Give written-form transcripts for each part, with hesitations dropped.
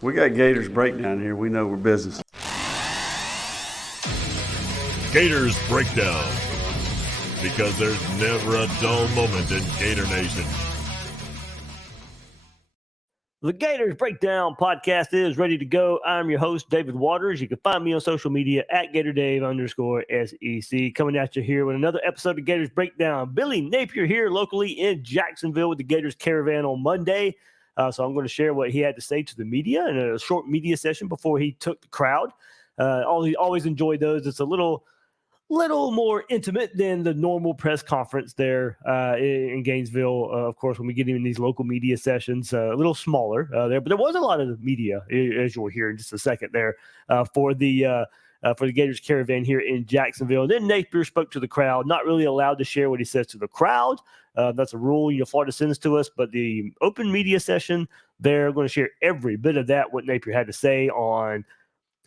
We got Gators Breakdown here. We know we're business. Gators Breakdown, because there's never a dull moment in Gator Nation. The Gators Breakdown podcast is ready to go. I'm your host, David Waters. You can find me on social media at GatorDave_SEC. Coming at you here with another episode of Gators Breakdown. Billy Napier here locally in Jacksonville with the Gators Caravan on Monday. So I'm going to share what he had to say to the media in a short media session before he took the crowd. Always enjoy those. It's a little more intimate than the normal press conference there in Gainesville. Of course, when we get in these local media sessions, a little smaller there, but there was a lot of media, as you'll hear in just a second there, for the Gators Caravan here in Jacksonville. And then Napier spoke to the crowd, not really allowed to share what he says to the crowd. That's a rule, Florida sends to us, but the open media session, they're going to share every bit of that, what Napier had to say on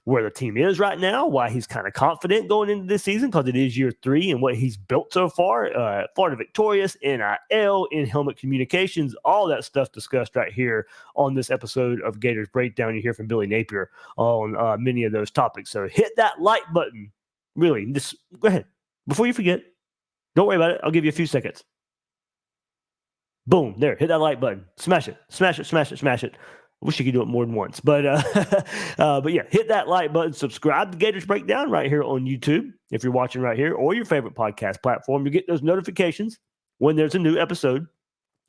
where the team is right now, why he's kind of confident going into this season because it is year 3 and what he's built so far. Florida victorious, NIL, in-helmet communications, all that stuff discussed right here on this episode of Gators Breakdown. You hear from Billy Napier on many of those topics. So hit that like button. Really, just go ahead. Before you forget, don't worry about it. I'll give you a few seconds. Boom, there, hit that like button. Smash it, smash it, smash it, smash it. I wish you could do it more than once, but yeah, hit that like button, subscribe to Gators Breakdown right here on YouTube if you're watching right here, or your favorite podcast platform. You get those notifications when there's a new episode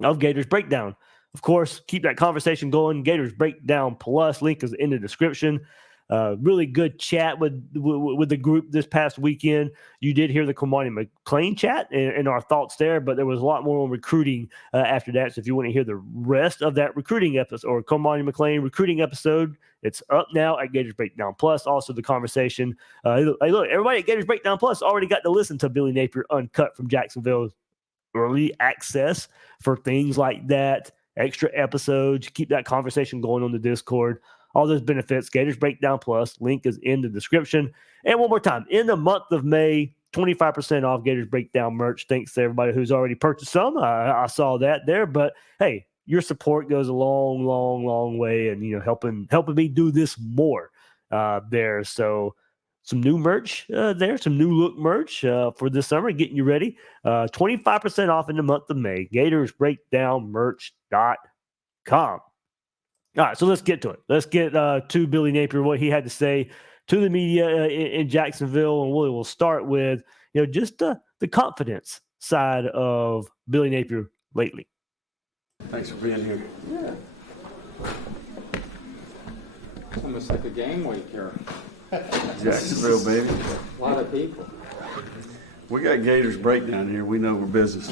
of Gators Breakdown. Of course, keep that conversation going. Gators Breakdown Plus, link is in the description. Really good chat with the group this past weekend. You did hear the Kamani McLean chat and our thoughts there, but there was a lot more on recruiting after that. So if you want to hear the rest of that recruiting episode or Kamani McLean recruiting episode, it's up now at Gators Breakdown Plus. Also the conversation. Hey, look, everybody at Gators Breakdown Plus already got to listen to Billy Napier uncut from Jacksonville's early access for things like that, extra episodes. Keep that conversation going on the Discord. All those benefits, Gators Breakdown Plus, link is in the description. And one more time, in the month of May, 25% off Gators Breakdown merch. Thanks to everybody who's already purchased some. I saw that there. But, hey, your support goes a long, long, long way and, helping me do this more there. So some new merch there, some new look merch for this summer, getting you ready. 25% off in the month of May, gatorsbreakdownmerch.com. All right, so let's get to it. Let's get to Billy Napier, what he had to say to the media in Jacksonville, and we'll start with just the confidence side of Billy Napier lately. Thanks for being here. Yeah. It's almost like a game week here. Jacksonville, baby. A lot of people. We got Gators Breakdown here. We know we're business.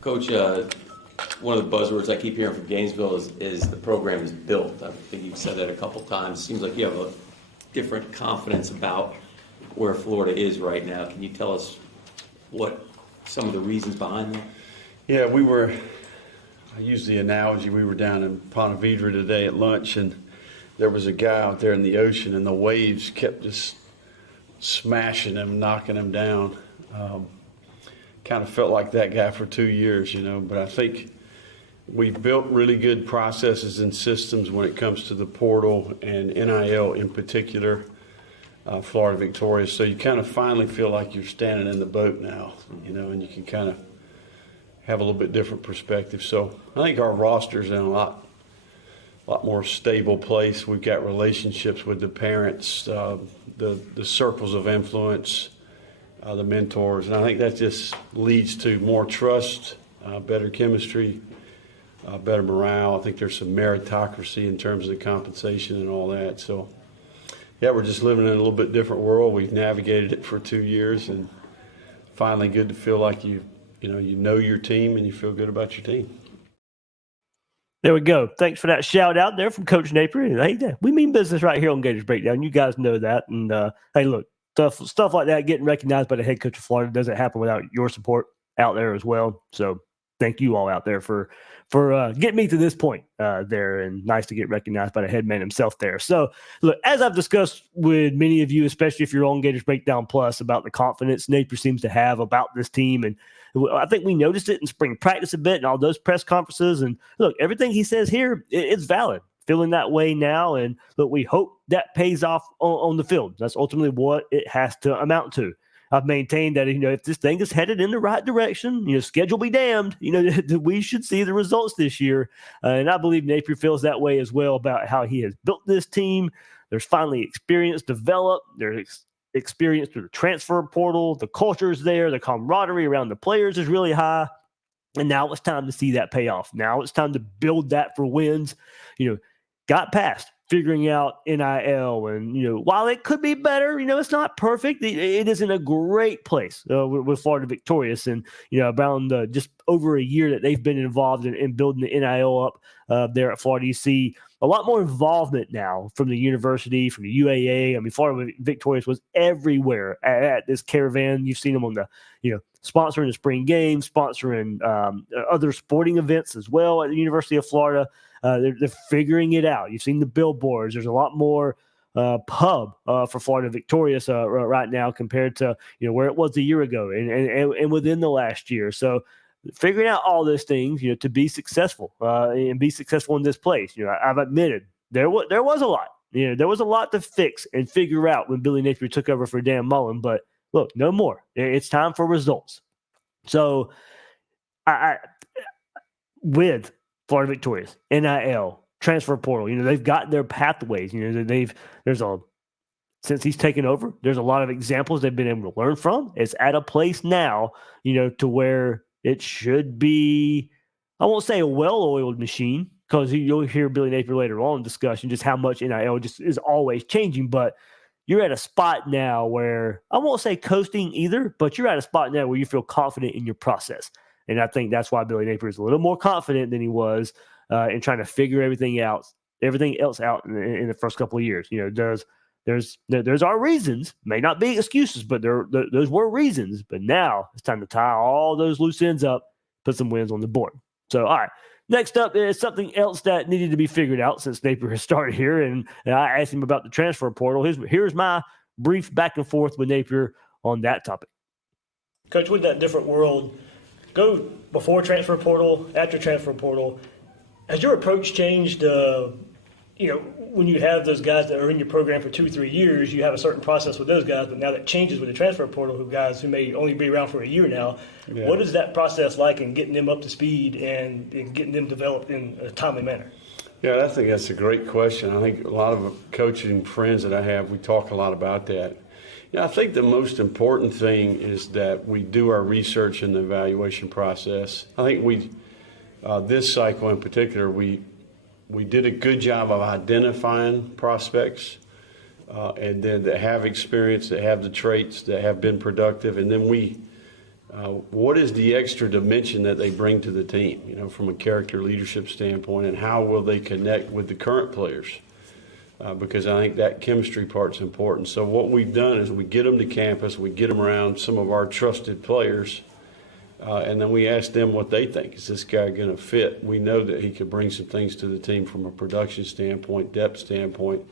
Coach, one of the buzzwords I keep hearing from Gainesville is the program is built. I think you've said that a couple times. It seems like you have a different confidence about where Florida is right now. Can you tell us what some of the reasons behind that? Yeah, I use the analogy, we were down in Ponte Vedra today at lunch, and there was a guy out there in the ocean, and the waves kept just smashing him, knocking him down. Kind of felt like that guy for 2 years, but I think we've built really good processes and systems when it comes to the portal and NIL in particular, Florida victorious. So you kind of finally feel like you're standing in the boat now, and you can kind of have a little bit different perspective. So I think our roster's in a lot more stable place. We've got relationships with the parents, the circles of influence, the mentors, and I think that just leads to more trust, better chemistry, better morale. I think there's some meritocracy in terms of the compensation and all that. So, yeah, we're just living in a little bit different world. We've navigated it for 2 years, and finally good to feel like you know your team and you feel good about your team. There we go. Thanks for that shout out there from Coach Napier. Hey, we mean business right here on Gators Breakdown. You guys know that. And hey, look, stuff like that getting recognized by the head coach of Florida doesn't happen without your support out there as well. So thank you all out there for getting me to this point there, and nice to get recognized by the head man himself there. So, look, as I've discussed with many of you, especially if you're on Gators Breakdown Plus, about the confidence Napier seems to have about this team, and I think we noticed it in spring practice a bit and all those press conferences. And look, everything he says here, it's valid. Feeling that way now, and look, we hope that pays off on the field. That's ultimately what it has to amount to. I've maintained that, if this thing is headed in the right direction, schedule be damned, we should see the results this year. And I believe Napier feels that way as well about how he has built this team. There's finally experience developed. There's experience through the transfer portal. The culture is there. The camaraderie around the players is really high. And now it's time to see that pay off. Now it's time to build that for wins. Got past figuring out NIL, and while it could be better, it's not perfect. It is in a great place with Florida Victorious, and around just over a year that they've been involved in building the NIL up there at Florida. You see a lot more involvement now from the university, from the UAA. I mean, Florida Victorious was everywhere at this caravan. You've seen them on the sponsoring the spring games, sponsoring other sporting events as well at the University of Florida. They're figuring it out. You've seen the billboards. There's a lot more pub for Florida Victorious right now compared to where it was a year ago and within the last year. So figuring out all those things to be successful and be successful in this place. I've admitted there was a lot. There was a lot to fix and figure out when Billy Napier took over for Dan Mullen. But look, no more. It's time for results. So I with Florida Victorious, NIL, transfer portal, they've got their pathways. Since he's taken over, there's a lot of examples they've been able to learn from. It's at a place now, to where it should be, I won't say a well-oiled machine, because you'll hear Billy Napier later on in discussion just how much NIL just is always changing. But you're at a spot now where, I won't say coasting either, but you're at a spot now where you feel confident in your process. And I think that's why Billy Napier is a little more confident than he was in trying to figure everything else out in the first couple of years. There's our reasons, may not be excuses, but those were reasons. But now it's time to tie all those loose ends up, put some wins on the board. So, all right. Next up is something else that needed to be figured out since Napier has started here, and I asked him about the transfer portal. Here's my brief back and forth with Napier on that topic. Coach, with that different world, go before transfer portal, after transfer portal, has your approach changed? When you have those guys that are in your program for 2 or 3 years, you have a certain process with those guys, but now that changes with the transfer portal, guys who may only be around for a year now. Yeah. What is that process like in getting them up to speed and getting them developed in a timely manner? Yeah, I think that's a great question. I think a lot of coaching friends that I have, we talk a lot about that. I think the most important thing is that we do our research in the evaluation process. I think this cycle in particular, we did a good job of identifying prospects and then that have experience, that have the traits, that have been productive, and then what is the extra dimension that they bring to the team, from a character leadership standpoint, and how will they connect with the current players? Because I think that chemistry part's important. So what we've done is we get them to campus, we get them around some of our trusted players, and then we ask them what they think. Is this guy going to fit? We know that he could bring some things to the team from a production standpoint, depth standpoint,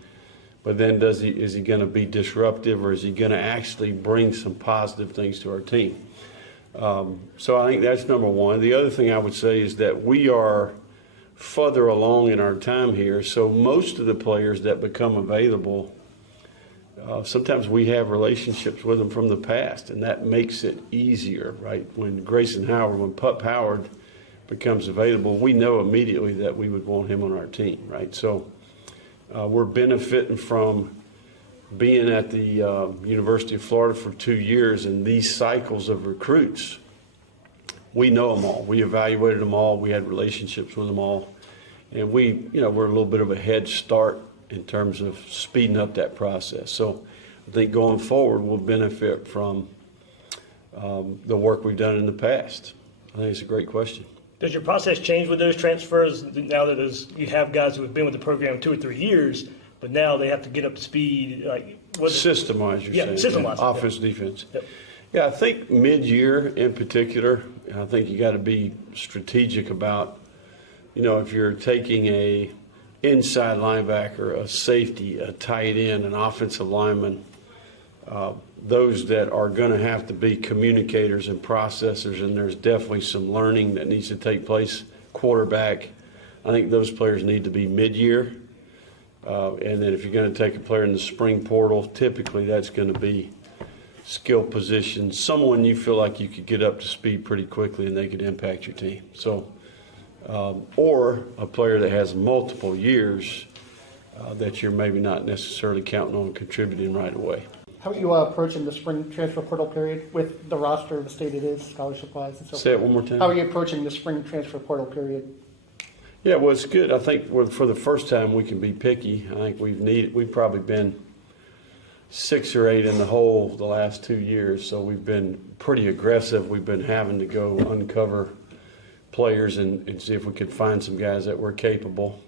but then is he going to be disruptive, or is he going to actually bring some positive things to our team? So I think that's number one. The other thing I would say is that we are further along in our time here, so most of the players that become available, sometimes we have relationships with them from the past, and that makes it easier, right? When Pup Howard becomes available, we know immediately that we would want him on our team, right? So we're benefiting from being at the University of Florida for 2 years, and these cycles of recruits, we know them all. We evaluated them all. We had relationships with them all. And we're a little bit of a head start in terms of speeding up that process. So I think going forward, we'll benefit from the work we've done in the past. I think it's a great question. Does your process change with those transfers now that you have guys who have been with the program 2 or 3 years, but now they have to get up to speed? System-wise, you're saying. System-wise. Offense, defense. Yep. Yeah, I think mid-year in particular, I think you got to be strategic about, if you're taking a inside linebacker, a safety, a tight end, an offensive lineman, those that are going to have to be communicators and processors, and there's definitely some learning that needs to take place. Quarterback, I think those players need to be mid-year. And then if you're going to take a player in the spring portal, typically that's going to be skill position, someone you feel like you could get up to speed pretty quickly and they could impact your team. So, or a player that has multiple years that you're maybe not necessarily counting on contributing right away. How are you approaching the spring transfer portal period with the roster, the state it is, scholarship-wise, and so forth? Say it one more time. How are you approaching the spring transfer portal period? Yeah, well, it's good. I think for the first time we can be picky. I think we've probably been 6 or 8 in the hole the last 2 years, so we've been pretty aggressive. We've been having to go uncover players and see if we could find some guys that were capable.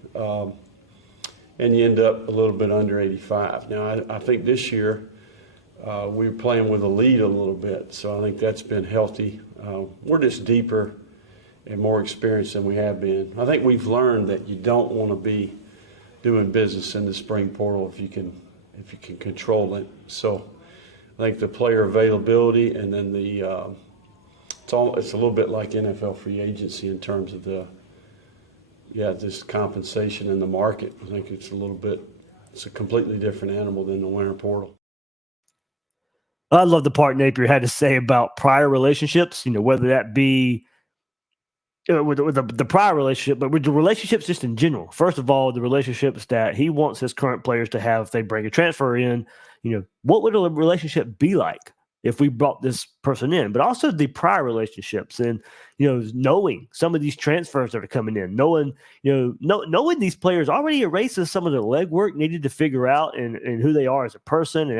And you end up a little bit under 85. Now, I think this year we're playing with a lead a little bit, so I think that's been healthy. We're just deeper and more experienced than we have been. I think we've learned that you don't want to be doing business in the spring portal if you can control it. So I think the player availability and then it's a little bit like NFL free agency in terms of this compensation in the market. I think it's a completely different animal than the winter portal. I love the part Napier had to say about prior relationships, whether that be with the prior relationship, but with the relationships just in general. First of all, the relationships that he wants his current players to have if they bring a transfer in, what would a relationship be like if we brought this person in? But also the prior relationships and, knowing some of these transfers that are coming in, knowing these players already erases some of the legwork needed to figure out and who they are as a person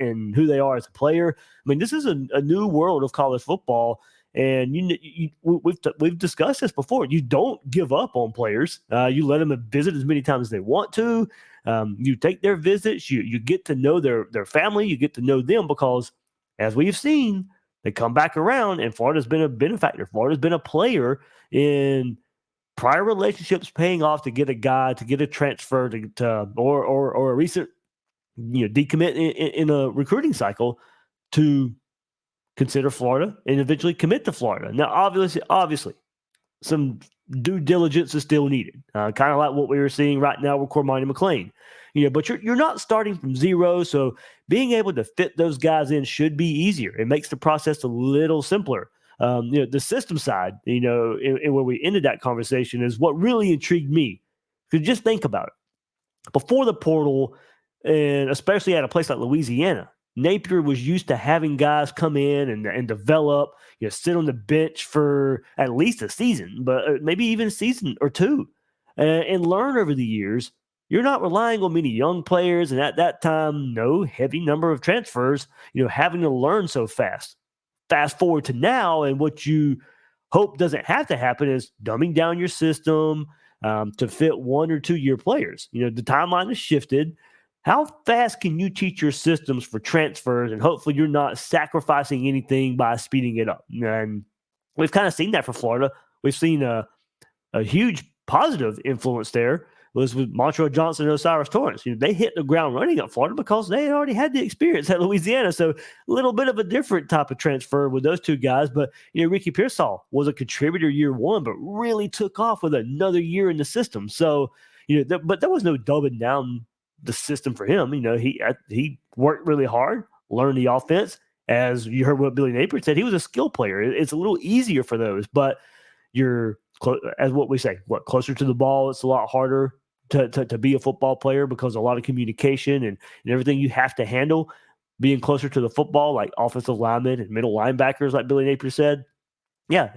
and who they are as a player. I mean, this is a new world of college football. And we've discussed this before. You don't give up on players. You let them visit as many times as they want to. You take their visits. You get to know their family. You get to know them because, as we've seen, they come back around. And Florida's been a benefactor. Florida's been a player in prior relationships paying off to get a guy, to get a transfer, or a recent decommit in a recruiting cycle to consider Florida and eventually commit to Florida. Now, obviously, some due diligence is still needed, kind of like what we were seeing right now with Cormani McClain. But you're not starting from zero, so being able to fit those guys in should be easier. It makes the process a little simpler. The system side, and where we ended that conversation is what really intrigued me. Because just think about it. Before the portal, and especially at a place like Louisiana, Napier was used to having guys come in and develop, sit on the bench for at least a season, but maybe even a season or two, and learn over the years. You're not relying on many young players, and at that time, no heavy number of transfers, having to learn so fast. Fast forward to now, and what you hope doesn't have to happen is dumbing down your system to fit 1 or 2 year players. The timeline has shifted. How fast can you teach your systems for transfers, and hopefully you're not sacrificing anything by speeding it up? And we've kind of seen that for Florida. We've seen a huge positive influence there was with Montrell Johnson and Osiris Torrance. They hit the ground running at Florida because they had already had the experience at Louisiana. So a little bit of a different type of transfer with those two guys. But, Ricky Pearsall was a contributor year one, but really took off with another year in the system. So, but there was no dumbing down the system for him. He worked really hard, learned the offense. As you heard what Billy Napier said, he was a skill player. It's a little easier for those, but as what we say, closer to the ball, it's a lot harder to be a football player because a lot of communication and everything you have to handle. Being closer to the football, like offensive linemen and middle linebackers, like Billy Napier said. Yeah,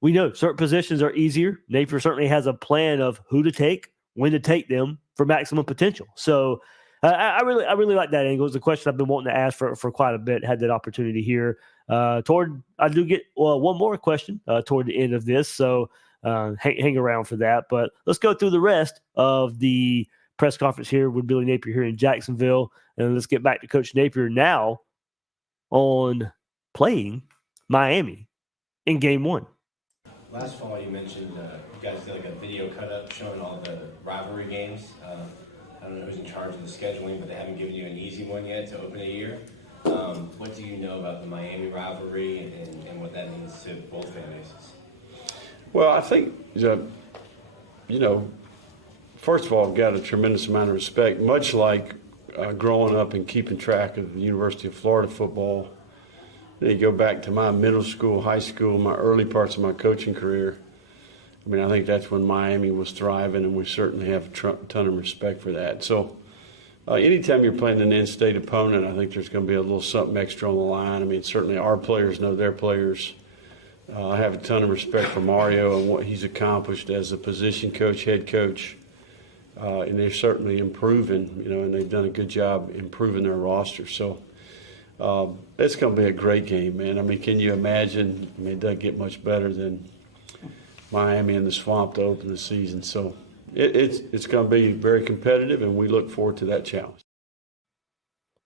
we know certain positions are easier. Napier certainly has a plan of who to take, when to take them for maximum potential. So I really like that angle. It's a question I've been wanting to ask for quite a bit. Had that opportunity here. I do get one more question toward the end of this, so hang around for that. But let's go through the rest of the press conference here with Billy Napier here in Jacksonville, and let's get back to Coach Napier now on playing Miami in game one. Last fall, you mentioned you guys did like a video cut-up showing all the rivalry games. I don't know who's in charge of the scheduling, but they haven't given you an easy one yet to open a year. What do you know about the Miami rivalry and what that means to both fan bases? Well, I think, first of all, I've got a tremendous amount of respect, much like growing up and keeping track of the University of Florida football. Then you go back to my middle school, high school, my early parts of my coaching career. I mean, I think that's when Miami was thriving, and we certainly have a ton of respect for that. So anytime you're playing an in-state opponent, I think there's going to be a little something extra on the line. I mean, certainly our players know their players. I have a ton of respect for Mario and what he's accomplished as a position coach, head coach. And they're certainly improving, and they've done a good job improving their roster. So it's going to be a great game, man. I mean, can you imagine? I mean, it doesn't get much better than Miami in the Swamp to open the season. So it's going to be very competitive, and we look forward to that challenge.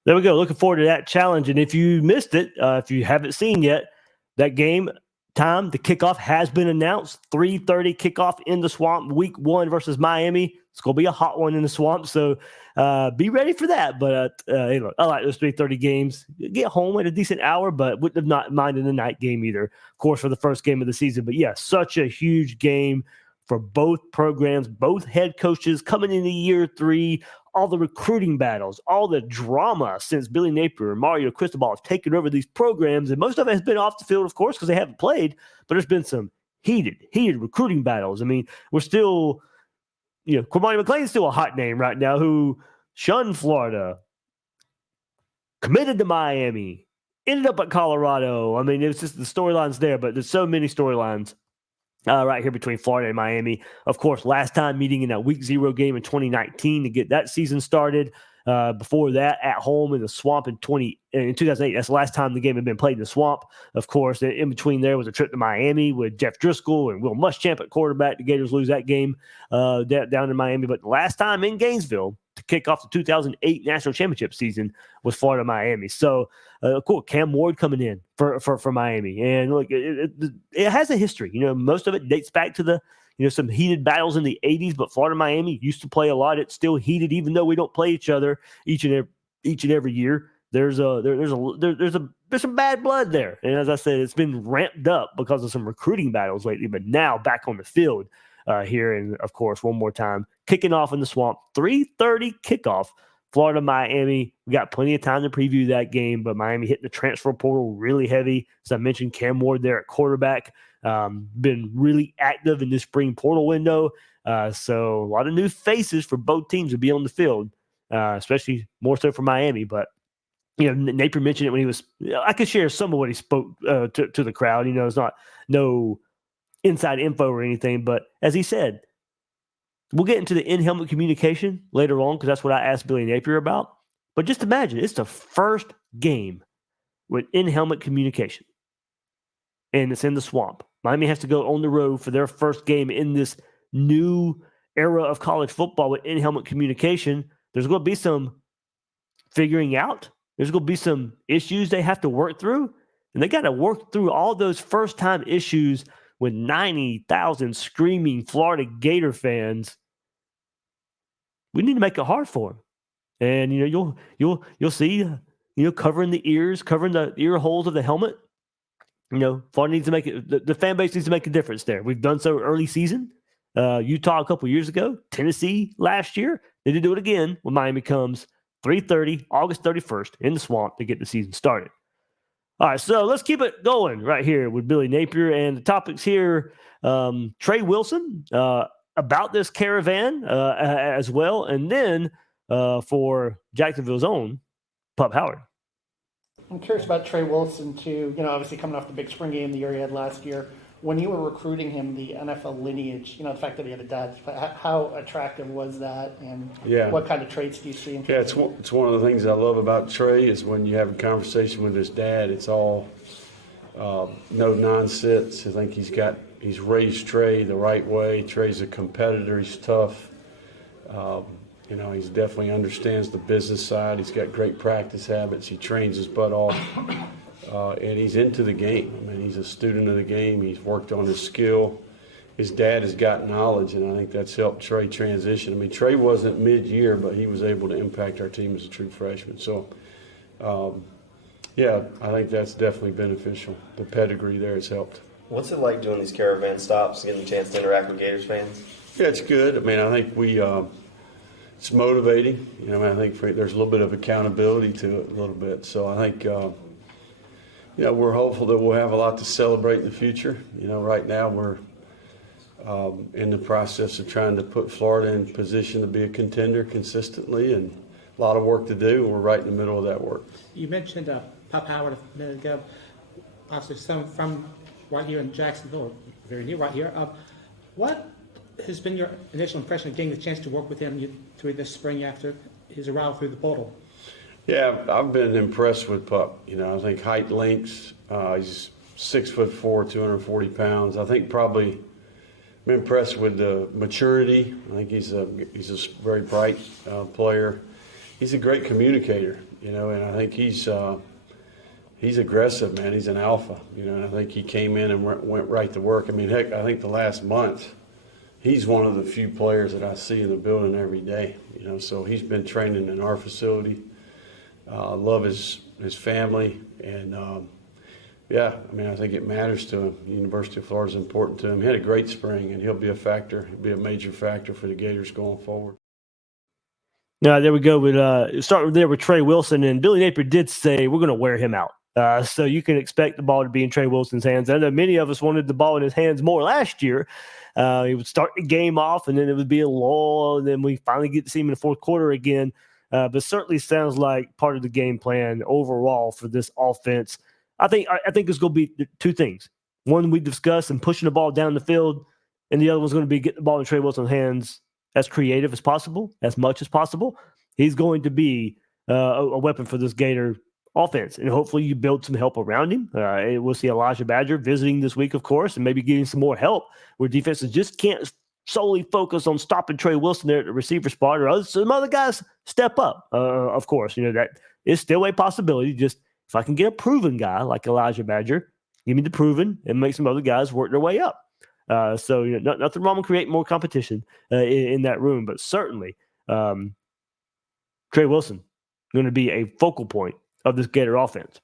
There we go. Looking forward to that challenge. And if you missed it, if you haven't seen yet, that game time, the kickoff has been announced. 3:30 kickoff in the Swamp, week 1 versus Miami. It's going to be a hot one in the Swamp, so be ready for that. But anyway, I like those 3:30 games. Get home at a decent hour, but wouldn't have not minded the night game either, of course, for the first game of the season. But yeah, such a huge game for both programs, both head coaches coming into year 3, all the recruiting battles, all the drama since Billy Napier and Mario Cristobal have taken over these programs. And most of it has been off the field, of course, because they haven't played, but there's been some heated recruiting battles. I mean, we're still, Cormani McClain's still a hot name right now who shunned Florida, committed to Miami, ended up at Colorado. I mean, it's just the storylines there, but there's so many storylines right here between Florida and Miami. Of course, last time meeting in that week 0 game in 2019 to get that season started. Before that, at home in the Swamp in 2008. That's the last time the game had been played in the Swamp. Of course, in between there was a trip to Miami with Jeff Driscoll and Will Muschamp at quarterback. The Gators lose that game down in Miami. But the last time in Gainesville to kick off the 2008 national championship season was Florida-Miami. So, cool. Cam Ward coming in for Miami. And look, it has a history. Most of it dates back to some heated battles in the 80s, but Florida-Miami used to play a lot. It's still heated, even though we don't play each other each and every year. There's some bad blood there. And as I said, it's been ramped up because of some recruiting battles lately, but now back on the field here. And of course, one more time, kicking off in the Swamp, 3:30 kickoff, Florida-Miami. We got plenty of time to preview that game, but Miami hitting the transfer portal really heavy. As I mentioned, Cam Ward there at quarterback. Been really active in this spring portal window. So a lot of new faces for both teams to be on the field, especially more so for Miami. But, Napier mentioned it when he was, I could share some of what he spoke to the crowd. It's not no inside info or anything, but as he said, we'll get into the in-helmet communication later on because that's what I asked Billy Napier about. But just imagine, it's the first game with in-helmet communication, and it's in the Swamp. Miami has to go on the road for their first game in this new era of college football with in-helmet communication. There's going to be some figuring out. There's going to be some issues they have to work through, and they got to work through all those first-time issues with 90,000 screaming Florida Gator fans. We need to make it hard for them, and you'll see covering the ears, covering the ear holes of the helmet. Florida needs to make it. The fan base needs to make a difference there. We've done so early season. Utah a couple years ago, Tennessee last year. They did do it again when Miami comes 3:30, August 31st in the Swamp to get the season started. All right, so let's keep it going right here with Billy Napier and the topics here. Trey Wilson about this caravan as well, and then for Jacksonville's own Pup Howard. I'm curious about Trey Wilson too. Obviously coming off the big spring game the year he had last year. When you were recruiting him, the NFL lineage, the fact that he had a dad, how attractive was that, and what kind of traits do you see in it's one of the things I love about Trey is when you have a conversation with his dad, it's all no nonsense. I think he's raised Trey the right way. Trey's a competitor. He's tough. He definitely understands the business side. He's got great practice habits. He trains his butt off. and he's into the game. I mean, he's a student of the game. He's worked on his skill. His dad has got knowledge, and I think that's helped Trey transition. I mean, Trey wasn't mid-year, but he was able to impact our team as a true freshman. So, yeah, I think that's definitely beneficial. The pedigree there has helped. What's it like doing these caravan stops, getting a chance to interact with Gators fans? Yeah, it's good. I mean, I think it's motivating. You know, I think there's a little bit of accountability to it a little bit. So I think, we're hopeful that we'll have a lot to celebrate in the future. You know, right now we're in the process of trying to put Florida in position to be a contender consistently, and a lot of work to do, and we're right in the middle of that work. You mentioned Pop Howard a minute ago, obviously some from right here in Jacksonville, very near right here. What has been your initial impression of getting the chance to work with him through this spring after his arrival through the portal? Yeah, I've been impressed with Pup. You know, I think height, length, he's 6'4", 240 pounds. I think probably I'm impressed with the maturity. I think he's a very bright player. He's a great communicator, you know, and I think he's aggressive, man. He's an alpha, you know, and I think he came in and went right to work. I mean, heck, I think the last month, he's one of the few players that I see in the building every day, you know, so he's been training in our facility. Love his family, and yeah, I mean, I think it matters to him. The University of Florida is important to him. He had a great spring, and he'll be a factor. He'll be a major factor for the Gators going forward. Now, there we go. With start there with Trey Wilson, and Billy Napier did say we're going to wear him out. So you can expect the ball to be in Trey Wilson's hands. I know many of us wanted the ball in his hands more last year. He would start the game off, and then it would be a lull, and then we finally get to see him in the fourth quarter again. But certainly sounds like part of the game plan overall for this offense. I think it's going to be two things. One we discussed, and pushing the ball down the field, and the other one's going to be getting the ball in Trey Wilson's hands as creative as possible, as much as possible. He's going to be a weapon for this Gator offense, and hopefully you build some help around him. We'll see Elijah Badger visiting this week, of course, and maybe getting some more help where defenses just can't solely focus on stopping Trey Wilson there at the receiver spot, or some other guys step up. Of course, you know, that is still a possibility. Just if I can get a proven guy like Elijah Badger, give me the proven, and make some other guys work their way up. So, you know, nothing wrong with creating more competition in that room, but certainly Trey Wilson going to be a focal point of this Gator offense.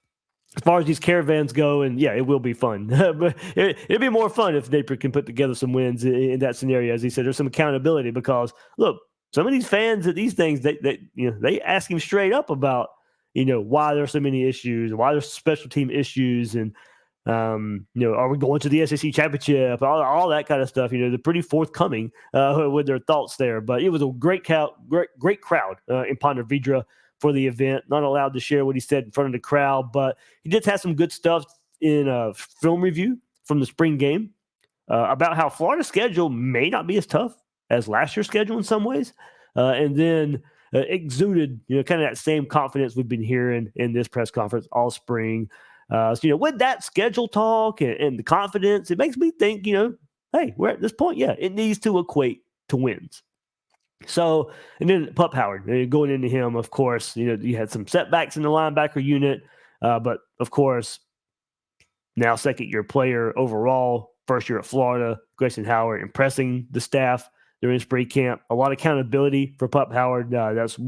As far as these caravans go, and yeah, it will be fun. But it'd be more fun if Napier can put together some wins in that scenario. As he said, there's some accountability because, look, some of these fans at these things, they ask him straight up about, you know, why there's so many issues, why there's special team issues, and you know, are we going to the SEC championship? All that kind of stuff. You know, they're pretty forthcoming with their thoughts there. But it was a great crowd in Ponte Vedra for the event. Not allowed to share what he said in front of the crowd, but he did have some good stuff in a film review from the spring game about how Florida's schedule may not be as tough as last year's schedule in some ways, and then exuded, you know, kind of that same confidence we've been hearing in this press conference all spring. So, you know, with that schedule talk and the confidence, it makes me think, you know, hey, we're at this point. Yeah, it needs to equate to wins. So, and then Pup Howard, going into him, of course, you know, you had some setbacks in the linebacker unit, but of course, now second-year player overall, first year at Florida, Grayson Howard impressing the staff during spring camp. A lot of accountability for Pup Howard. That's the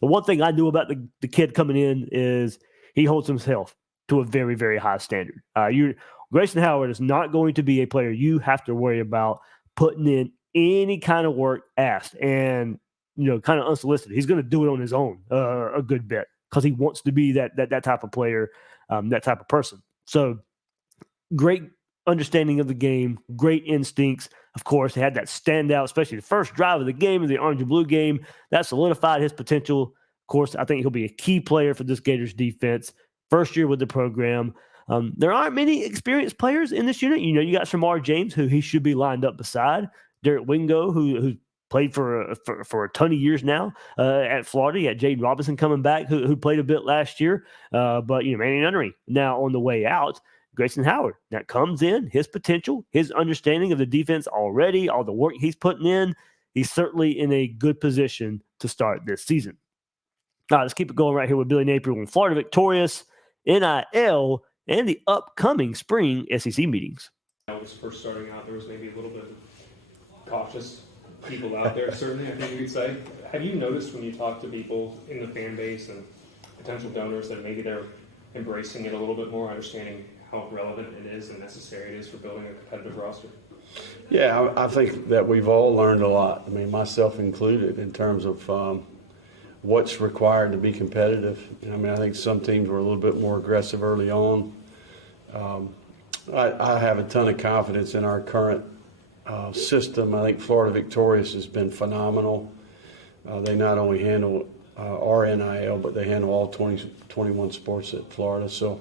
one thing I knew about the kid coming in is he holds himself to a very, very high standard. Grayson Howard is not going to be a player you have to worry about putting in any kind of work asked and, you know, kind of unsolicited. He's going to do it on his own a good bit because he wants to be that type of player, that type of person. So great understanding of the game, great instincts. Of course, he had that standout, especially the first drive of the game, of the orange and blue game. That solidified his potential. Of course, I think he'll be a key player for this Gators defense. First year with the program. There aren't many experienced players in this unit. You know, you got Shamar James, who he should be lined up beside. Derek Wingo, who played for a ton of years now at Florida. You got Jaden Robinson coming back, who played a bit last year. But, you know, Manny Nunnery now on the way out. Grayson Howard, that comes in, his potential, his understanding of the defense already, all the work he's putting in. He's certainly in a good position to start this season. Let's keep it going right here with Billy Napier. When Florida victorious NIL, and the upcoming spring SEC meetings. I was first starting out, there was maybe a little bit of cautious people out there, certainly, I think you could say. Have you noticed when you talk to people in the fan base and potential donors that maybe they're embracing it a little bit more, understanding how relevant it is and necessary it is for building a competitive roster? Yeah, I think that we've all learned a lot. I mean, myself included, in terms of what's required to be competitive. I mean, I think some teams were a little bit more aggressive early on. I have a ton of confidence in our current system. I think Florida Victorious has been phenomenal. They not only handle our NIL, but they handle all 21 sports at Florida. So,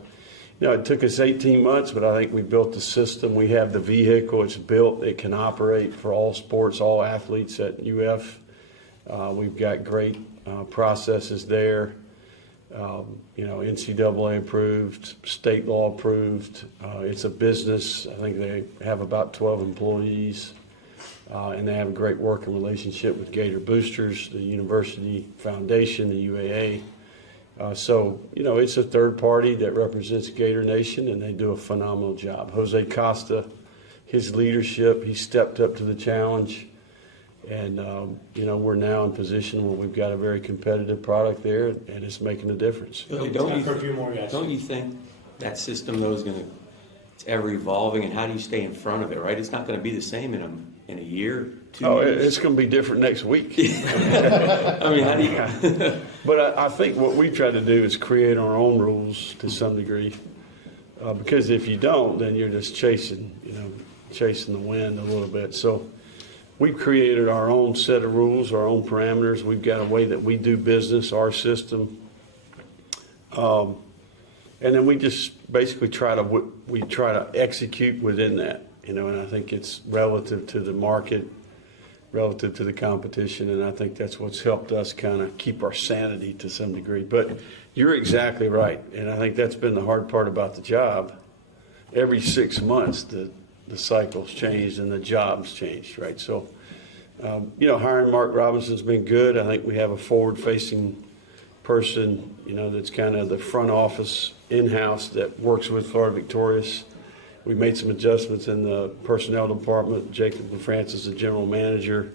it took us 18 months, but I think we built the system. We have the vehicle. It's built. It can operate for all sports, all athletes at UF. We've got great processes there. NCAA approved, state law approved. It's a business. I think they have about 12 employees, and they have a great working relationship with Gator Boosters, the University Foundation, the UAA. So it's a third party that represents Gator Nation, and they do a phenomenal job. Jose Costa, his leadership, he stepped up to the challenge. And, we're now in position where we've got a very competitive product there, and it's making a difference. Don't you think that system, though, it's ever evolving, and how do you stay in front of it, right? It's not going to be the same in a year, 2 years. It's going to be different next week. I mean, how do you... But I think what we try to do is create our own rules to some degree, because if you don't, then you're just chasing the wind a little bit. So we've created our own set of rules, our own parameters. We've got a way that we do business, our system. And then we just basically try to execute within that, and I think it's relative to the market, relative to the competition, and I think that's what's helped us kind of keep our sanity to some degree. But you're exactly right, and I think that's been the hard part about the job. Every 6 months, the cycle's changed and the job's changed, right? So, hiring Mark Robinson's been good. I think we have a forward-facing person, that's kind of the front office in-house that works with Florida Victorious. We made some adjustments in the personnel department. Jacob and Francis, the general manager.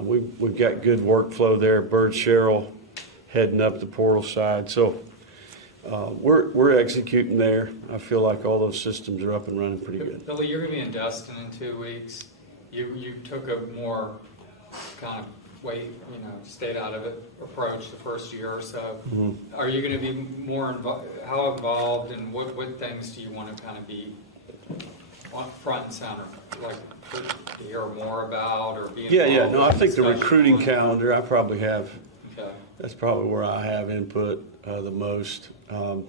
We've got good workflow there. Bird Sherrill heading up the portal side. So we're executing there. I feel like all those systems are up and running pretty good. Billy, you're going to be in Destin in 2 weeks. You took a more kind of stayed out of it approach the first year or so. Mm-hmm. Are you going to be more involved? How involved, and what things do you want to kind of be on front and center, like to hear more about or be involved? Yeah. No, I think the recruiting calendar, I probably have. Okay. That's probably where I have input the most. I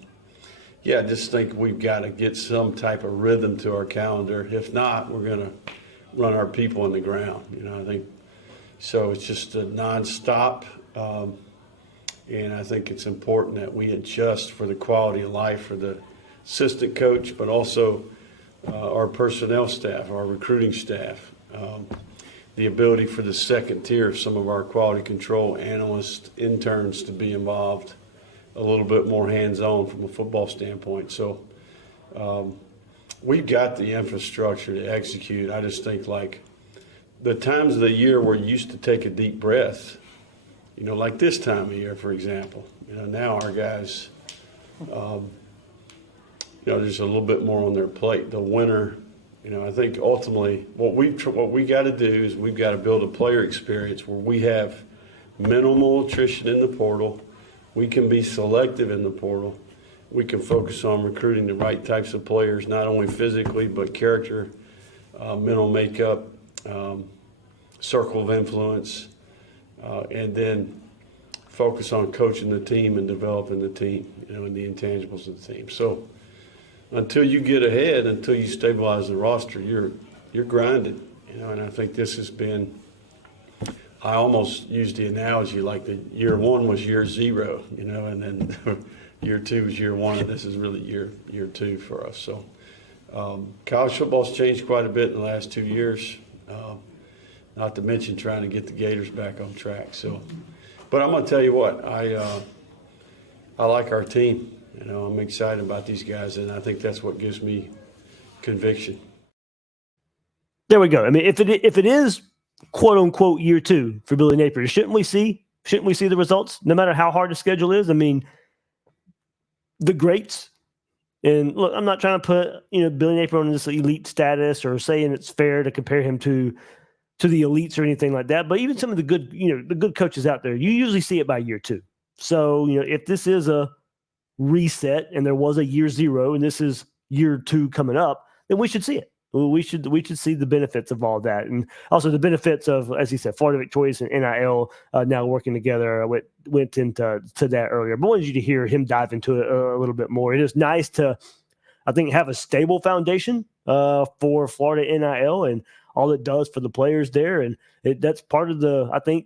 just think we've got to get some type of rhythm to our calendar. If not, we're going to run our people in the ground. I think. So it's just a nonstop, and I think it's important that we adjust for the quality of life for the assistant coach, but also our personnel staff, our recruiting staff, the ability for the second tier, some of our quality control analysts, interns to be involved a little bit more hands-on from a football standpoint. So we've got the infrastructure to execute. I just think the times of the year where you used to take a deep breath, like this time of year, for example. Now our guys, there's a little bit more on their plate. The winter, I think ultimately what we got to do is we've got to build a player experience where we have minimal attrition in the portal. We can be selective in the portal. We can focus on recruiting the right types of players, not only physically but character, mental makeup, circle of influence, and then focus on coaching the team and developing the team, and the intangibles of the team. So until you get ahead, until you stabilize the roster, you're grinding, and I think this has been, I almost used the analogy like the year one was year zero, and then year two was year one, and this is really year two for us. So college football's changed quite a bit in the last 2 years. Not to mention trying to get the Gators back on track. So, but I'm going to tell you what, I like our team. You know, I'm excited about these guys, and I think that's what gives me conviction. There we go. I mean, if it is quote unquote year 2 for Billy Napier, shouldn't we see the results no matter how hard the schedule is? I mean, the greats, and look, I'm not trying to put Billy Napier on this elite status or saying it's fair to compare him to the elites or anything like that. But even some of the good the good coaches out there, you usually see it by year 2. So if this is a reset and there was a year 0 and this is year 2 coming up, then we should see it. We should see the benefits of all that, and also the benefits of, as he said, Florida Victorious and NIL now working together. I went into that earlier, but I wanted you to hear him dive into it a little bit more. It is nice to, I think, have a stable foundation for Florida NIL and all it does for the players there, and that's part of the, I think,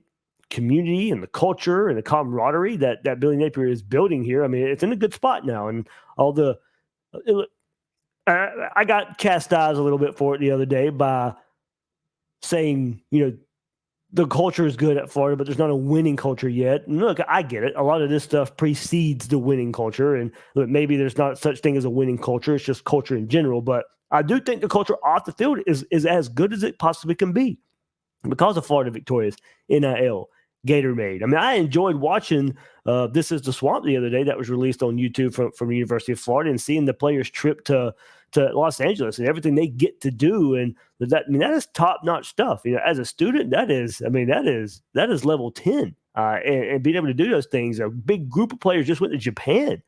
community and the culture and the camaraderie that Billy Napier is building here. I mean, it's in a good spot now, and all the. I got chastised a little bit for it the other day by saying, the culture is good at Florida, but there's not a winning culture yet. And look, I get it. A lot of this stuff precedes the winning culture. And look, maybe there's not such thing as a winning culture. It's just culture in general. But I do think the culture off the field is as good as it possibly can be because of Florida Victorious, NIL, Gatorade. I mean, I enjoyed watching This Is the Swamp the other day that was released on YouTube from the University of Florida, and seeing the players' trip to Los Angeles and everything they get to do. And that is top-notch stuff. As a student, that is level 10. And being able to do those things, a big group of players just went to Japan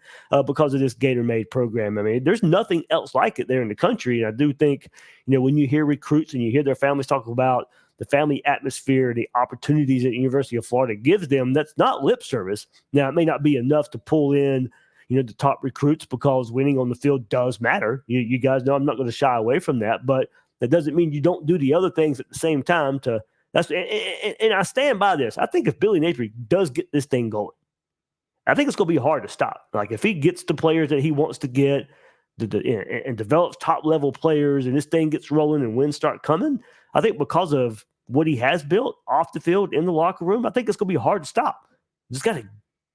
because of this Gatorade program. I mean, there's nothing else like it there in the country. And I do think, when you hear recruits and you hear their families talk about the family atmosphere, the opportunities that the University of Florida gives them, that's not lip service. Now, it may not be enough to pull in, the top recruits, because winning on the field does matter. You guys know I'm not going to shy away from that, but that doesn't mean you don't do the other things at the same time. And I stand by this. I think if Billy Napier does get this thing going, I think it's going to be hard to stop. Like, if he gets the players that he wants to get and develops top-level players, and this thing gets rolling and wins start coming, I think because of what he has built off the field, in the locker room, I think it's going to be hard to stop. Just got to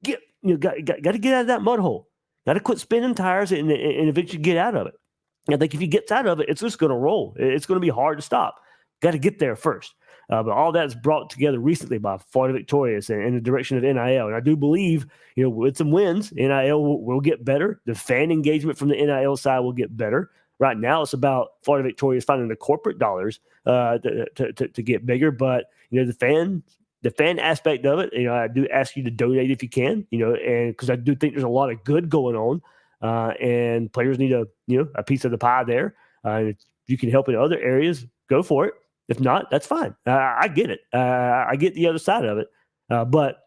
get got to get out of that mud hole. Got to quit spinning tires and eventually get out of it. I think if he gets out of it, it's just going to roll. It's going to be hard to stop. Got to get there first. But all that's brought together recently by Florida Victorious and in the direction of NIL. And I do believe, with some wins, NIL will get better. The fan engagement from the NIL side will get better. Right now, it's about Florida Victorious finding the corporate dollars to get bigger. But, the fan aspect of it, I do ask you to donate if you can, and because I do think there's a lot of good going on, and players need a piece of the pie there. If you can help in other areas, go for it. If not, that's fine. I get it. I get the other side of it. But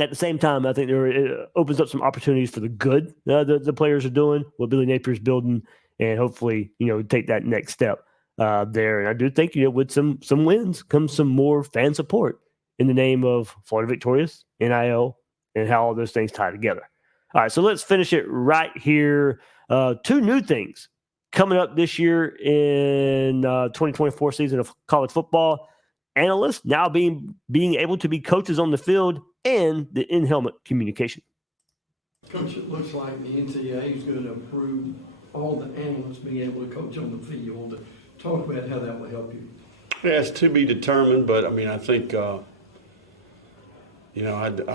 at the same time, I think it opens up some opportunities for the good the players are doing, what Billy Napier's building, and hopefully, take that next step there. And I do think, with some wins comes some more fan support in the name of Florida Victorious, NIL, and how all those things tie together. All right, so let's finish it right here. 2 new things coming up this year in 2024 season of college football. Analysts now being able to be coaches on the field and the in-helmet communication. Coach, it looks like the NCAA is going to approve all the analysts being able to coach on the field. Talk about how that will help you. Yeah, it's to be determined, but I mean, I think, I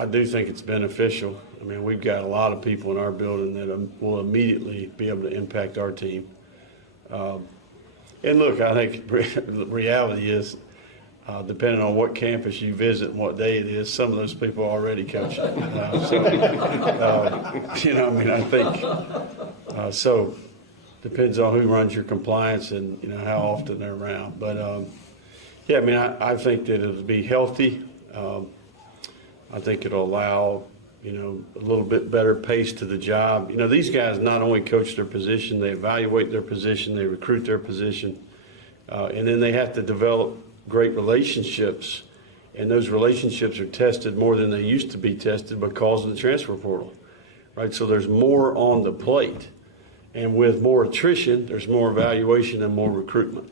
do think it's beneficial. I mean, we've got a lot of people in our building that will immediately be able to impact our team. And look, I think the reality is, depending on what campus you visit and what day it is, some of those people are already coaching. I think so. Depends on who runs your compliance and how often they're around. But I think that it'll be healthy. I think it'll allow a little bit better pace to the job. These guys not only coach their position, they evaluate their position, they recruit their position, and then they have to develop great relationships. And those relationships are tested more than they used to be tested because of the transfer portal, right? So there's more on the plate. And with more attrition, there's more evaluation and more recruitment,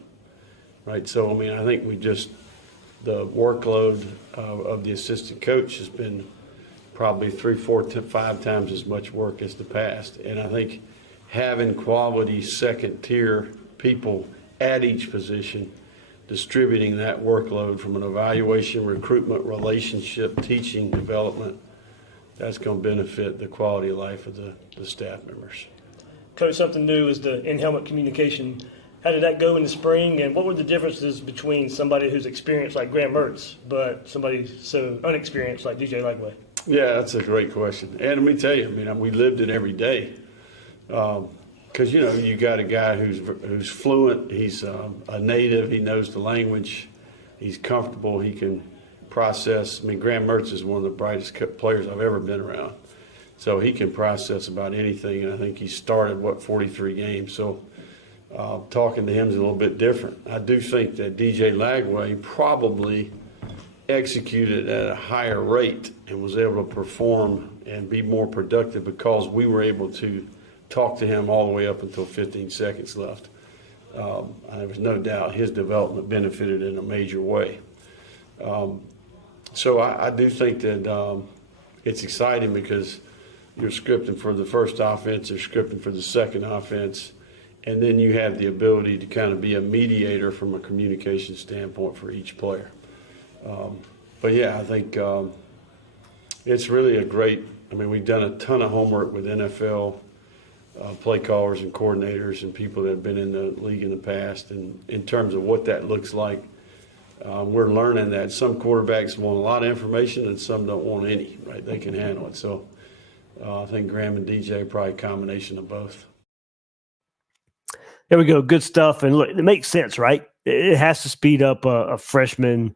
right? So, I think the workload of the assistant coach has been probably 3, 4, 5 times as much work as the past. And I think having quality second-tier people at each position, distributing that workload from an evaluation, recruitment, relationship, teaching, development, that's going to benefit the quality of life of the staff members. Coach, something new is the in-helmet communication. How did that go in the spring, and what were the differences between somebody who's experienced like Graham Mertz, but somebody so unexperienced like DJ Lagway? Yeah, that's a great question. And let me tell you, I mean, we lived it every day. Because, you got a guy who's fluent, he's a native, he knows the language, he's comfortable, he can process. I mean, Graham Mertz is one of the brightest players I've ever been around. So he can process about anything, and I think he started, 43 games. So talking to him is a little bit different. I do think that DJ Lagway probably executed at a higher rate and was able to perform and be more productive because we were able to talk to him all the way up until 15 seconds left. There was no doubt his development benefited in a major way. So I do think that it's exciting because you're scripting for the first offense, you're scripting for the second offense, and then you have the ability to kind of be a mediator from a communication standpoint for each player. But yeah, I think it's really we've done a ton of homework with NFL play callers and coordinators and people that have been in the league in the past, and in terms of what that looks like. We're learning that some quarterbacks want a lot of information and some don't want any, right? They can handle it. So I think Graham and DJ are probably a combination of both. There we go. Good stuff. And look, it makes sense, right? It has to speed up a freshman,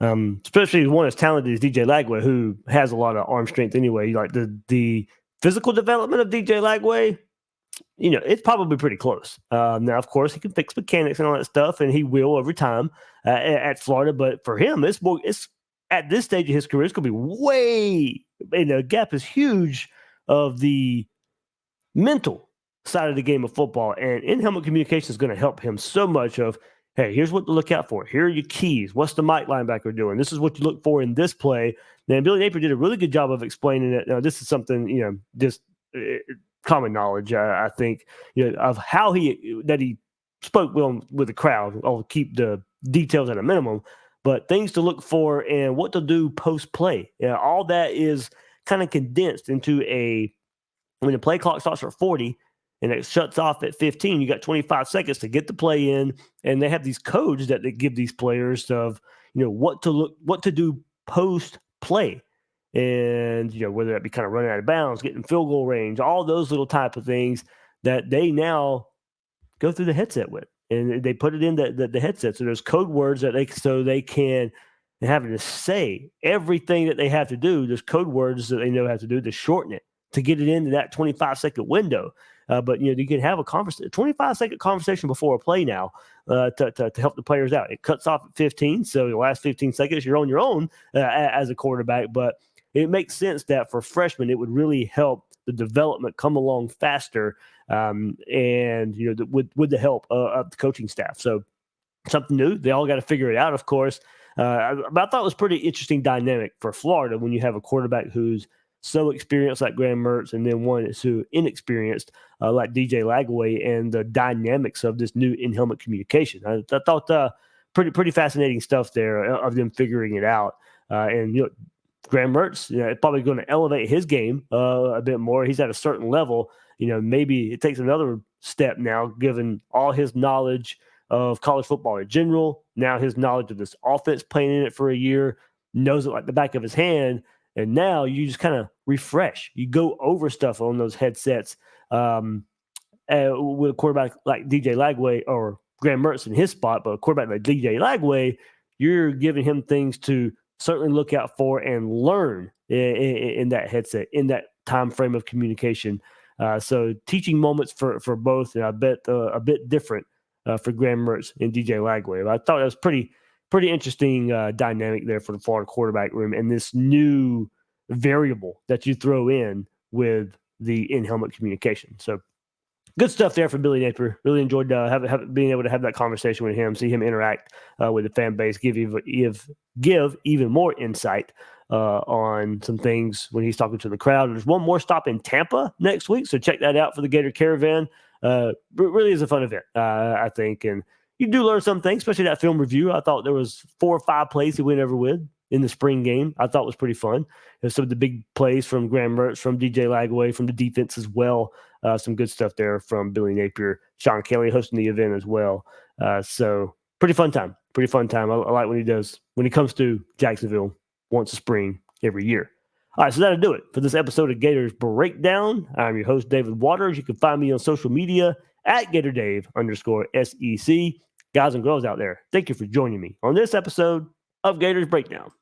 especially one as talented as DJ Lagway, who has a lot of arm strength anyway. Like the physical development of DJ Lagway, it's probably pretty close. Now, of course, he can fix mechanics and all that stuff, and he will over time at Florida. But for him, it's at this stage of his career, it's going to be way, the gap is huge of the mental side of the game of football. And in-helmet communication is going to help him so much of, hey, here's what to look out for. Here are your keys. What's the Mike linebacker doing? This is what you look for in this play. And Billy Napier did a really good job of explaining it. Now, this is something, just common knowledge, I think, of how he spoke with the crowd. I'll keep the details at a minimum, but things to look for and what to do post-play. All that is kind of condensed into when the play clock starts at 40 and it shuts off at 15, you got 25 seconds to get the play in, and they have these codes that they give these players of, what to do post-play. And, whether that be kind of running out of bounds, getting field goal range, all those little type of things that they now go through the headset with. And they put it in the headset. So there's code words that they can have to say everything that they have to do. There's code words that they know how to do to shorten it, to get it into that 25-second window. But, you can have a 25-second conversation before a play now to help the players out. It cuts off at 15, so the last 15 seconds, you're on your own as a quarterback. But it makes sense that for freshmen, it would really help the development come along faster, and with the help of the coaching staff. So something new. They all got to figure it out, of course. But I thought it was pretty interesting dynamic for Florida when you have a quarterback who's so experienced like Graham Mertz, and then one that's so inexperienced like DJ Lagway, and the dynamics of this new in-helmet communication. I thought pretty fascinating stuff there of them figuring it out. And Graham Mertz, probably going to elevate his game a bit more. He's at a certain level. Maybe it takes another step now, given all his knowledge of college football in general. Now his knowledge of this offense, playing in it for a year, knows it like the back of his hand. And now you just kind of refresh. You go over stuff on those headsets with a quarterback like DJ Lagway or Graham Mertz in his spot, but a quarterback like DJ Lagway, you're giving him things to certainly look out for and learn in that headset, in that time frame of communication. So teaching moments for both, and I bet a bit different for Graham Mertz and DJ Lagway. But I thought that was pretty interesting dynamic there for the Florida quarterback room, and this new variable that you throw in with the in-helmet communication. So good stuff there for Billy Napier. Really enjoyed being able to have that conversation with him, see him interact with the fan base, give even more insight on some things when he's talking to the crowd. There's one more stop in Tampa next week, so check that out for the Gator Caravan. Really is a fun event, I think, and you do learn some things, especially that film review. I thought there was 4 or 5 plays he went over with in the spring game. I thought was pretty fun. There's some of the big plays from Graham Mertz, from DJ Lagway, from the defense as well. Some good stuff there from Billy Napier, Sean Kelly hosting the event as well. So pretty fun time. I like when he comes to Jacksonville once a spring every year. All right, so that'll do it for this episode of Gators Breakdown. I'm your host, David Waters. You can find me on social media at GatorDave_SEC. Guys and girls out there, thank you for joining me on this episode of Gators Breakdown.